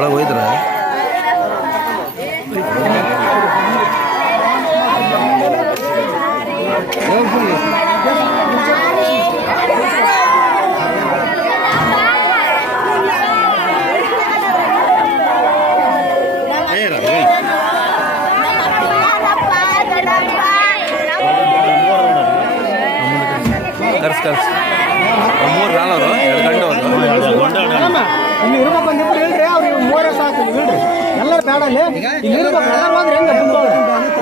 ಒಳಗೆ ಹೋಯ್ದ್ರ ಕರ್ಸ್ ಮೂರು ನಾಲ್ವರು ಎರಡು ಗಂಡು ಇಲ್ಲಿ ಇರ್ಬೇಕು ಅಂದಿಬ್ರು ಹೇಳ್ರಿ ಅವ್ರು ಮೂರೇ ಸಾಕು ಹೇಳ್ರಿ ಎಲ್ಲರೂ ಬೇಡ ಅಲ್ಲಿ ಇಲ್ಲಿ ಇರ್ಬೇಕು ಎಲ್ಲರೂ ಹೋಗ್ರಿ ಹೆಂಗೆ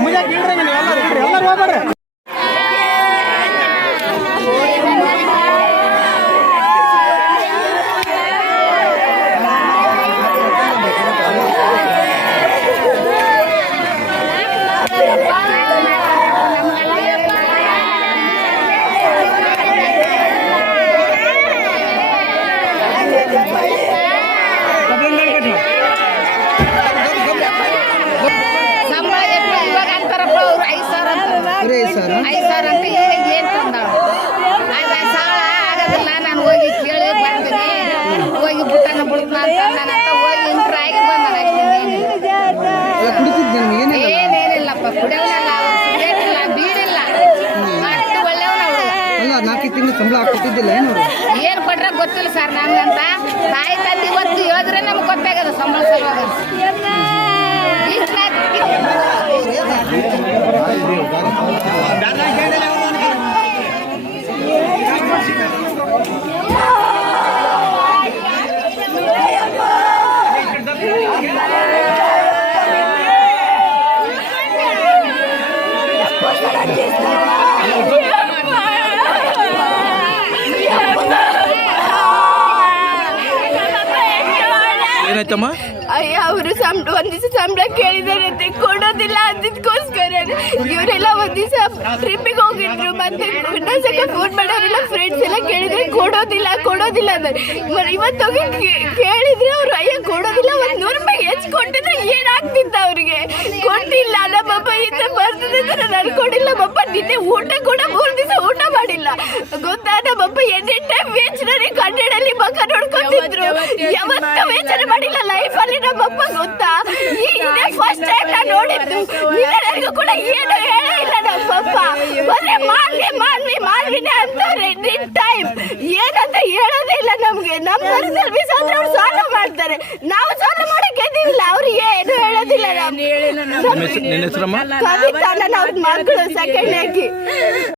ಮುಂಜಾನೆ ಹೇಳ್ರಿ ನೀವು ಎಲ್ಲರೂ ಹೋಗ್ರಿ ನಾನು ಹೋಗಿ ಕೇಳಿ ಬಂದಿನಿ ಹೋಗಿ ಬುಟ್ಟನ ಬಿಡ್ತಾನ ಅಂತ ಹೋಗಿ ಇಂಟ್ರಾಗಿ ಏನೇನಿಲ್ಲಪ್ಪ ಕುಡಿಯೋನಲ್ಲ ಸಿಗರೇಟಿಲ್ಲ ಬೀಡಿಲ್ಲ ಅಷ್ಟು ಒಳ್ಳೆಯವನ ಅಲ್ಲ 4 ತಿಂಗಳು ಸಂಬಳ ಹಾಕ್ಕೊಟ್ಟಿದ್ದಿಲ್ಲ ಏನು ಕೊಟ್ರೆ ಗೊತ್ತಿಲ್ಲ ಸರ್ ನಮ್ಗಂತ ತಾಯಿ ತಂದೆ ಇವತ್ತು ಹೇಳಿದ್ರೆ ನಮ್ಗೆ ಗೊತ್ತಾಗದ ಸಂಬಳ ಸಲುವಾಗ ಏನಾಯ್ತಮ್ಮ? ಅಯ್ಯ ಅವರು ಒಂದ್ ದಿವಸ ಸಂಬಳ ಕೇಳಿದಾರಂತೆ ಕೊಡೋದಿಲ್ಲ ಅದಕ್ಕೋಸ್ಕರ ಇವರೆಲ್ಲ ಒಂದ್ ದಿವಸ ಟ್ರಿಪ್ಪಿಗೆ ಹೋಗಿದ್ರು ಮತ್ತೆ ಇನ್ನೊಂದ್ಸಲ ಫೋನ್ ಮಾಡೋರೆಲ್ಲ ಫ್ರೆಂಡ್ಸ್ ಎಲ್ಲ ಕೇಳಿದ್ರೆ ಕೊಡೋದಿಲ್ಲ ಅಂದ್ರೆ ಇವತ್ತು ಹೋಗಿ ಕೇಳಿದ್ರೆ ಅವ್ರು ಅಯ್ಯ ಕೊಡೋದಿಲ್ಲ 100 ರೂಪಾಯಿ ಹೆಚ್ಚು ಕೊಟ್ಟಿದ್ರೆ ಏನಾಗ್ತಿತ್ತ ಅವ್ರಿಗೆ ಕೊಟ್ಟಿಲ್ಲ ನಮ್ಮಪ್ಪ ಇಂತ ಬರ್ತದೆ ನಾನು ಕೊಡಿಲ್ಲ ನಮ್ಮಪ್ಪ ನಿನ್ನೆ ಊಟ ಕೂಡ 3 ದಿವಸ ಊಟ ಮಾಡಿಲ್ಲ ಗೊತ್ತಾ ನಮ್ಮಪ್ಪ ಎನಿ ಟೈಮ್ ವೇಚನೆ ಕನ್ನಡಲ್ಲಿ ಮಕ್ಕ ನೋಡ್ಕೊತಿದ್ರು ಯಾವತ್ತೂ ವೇಚನೆ ಮಾಡಿಲ್ಲ ಲೈಫಲ್ಲಿ ನಮ್ಮಪ್ಪ ಗೊತ್ತಾ ಇದೇ ಫಸ್ಟ್ ಟೈಮ್ ನಾನು ನೋಡಿದ್ದು ನಿನ್ನೆಗೂ ಕೂಡ ಏನು ಹೇಳೇ ಇಲ್ಲ ನಮ್ಮಪ್ಪ ಬರೀ ಮಾಡ್ವಿನೇ ಅಂತಾರೆ ನಿನ್ ಟೈಮ್ ಏನಂತ ಹೇಳೋದೇ ಇಲ್ಲ ನಮ್ಗೆ ನಮ್ಮ ಸರ್ವಿಸ್ ಆದ್ರೆ ಅವ್ರು ಸಾಲ್ವ್ ಮಾಡ್ತಾರೆ ನಾವು ಸಾಲ್ವ್ ಮಾಡಕ್ಕೆ ಇದಿಲ್ಲ ಅವ್ರು ಏನು ಹೇಳೋದಿಲ್ಲ ನಿನ್ನ ಹೆಸರಮ್ಮ? ಕವಿತಾ ನನ್ನ ಅವ್ರ ಮಗಳು ಸೆಕೆಂಡ್ ಆಗಿ